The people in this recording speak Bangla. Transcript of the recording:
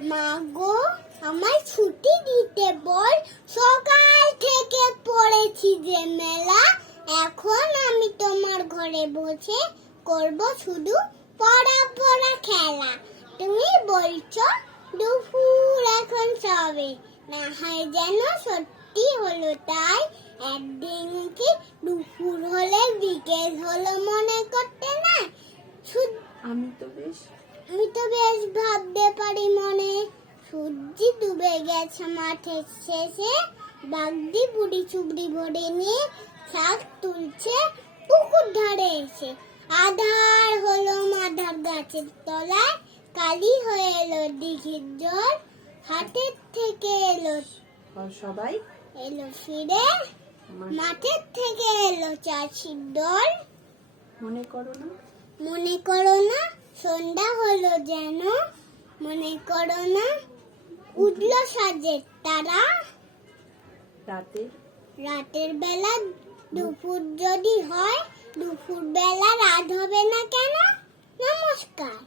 মা গো, আমায় ছুটি দিতে বল, সকাল থেকে পড়েছি যে মেলা। এখন আমি তোমার ঘরে বসে করব শুধু পড়া পড়া খেলা। তুমি বলছো দুপুর এখন সবে, না হয় যেন সত্যি হলো তাই। একদিন কি দুপুর হলে বিকেল হলো মনে করতে না? আমি তো বেশ ভাবতে পারি মনে। সূর্য ডুবে গেছে মাঠের শেষে, বাগদি বুড়ি চুবড়ি ভরে নিয়ে শাক তুলছে পুকুর ধারে এসে। আধার হলো মাধার গাছের তলায়, কালি হয়ে এলো দিঘির জল। হাটের থেকে সবাই এলো ফিরে, মাঠের থেকে এলো চাষির দল। মনে করো না সন্ধ্যা হলো যেন, মনে করো না উঠলো সাজের তারা। রাতের বেলা দুপুর যদি হয়, দুপুর বেলা রাত হবে না কেন? নমস্কার।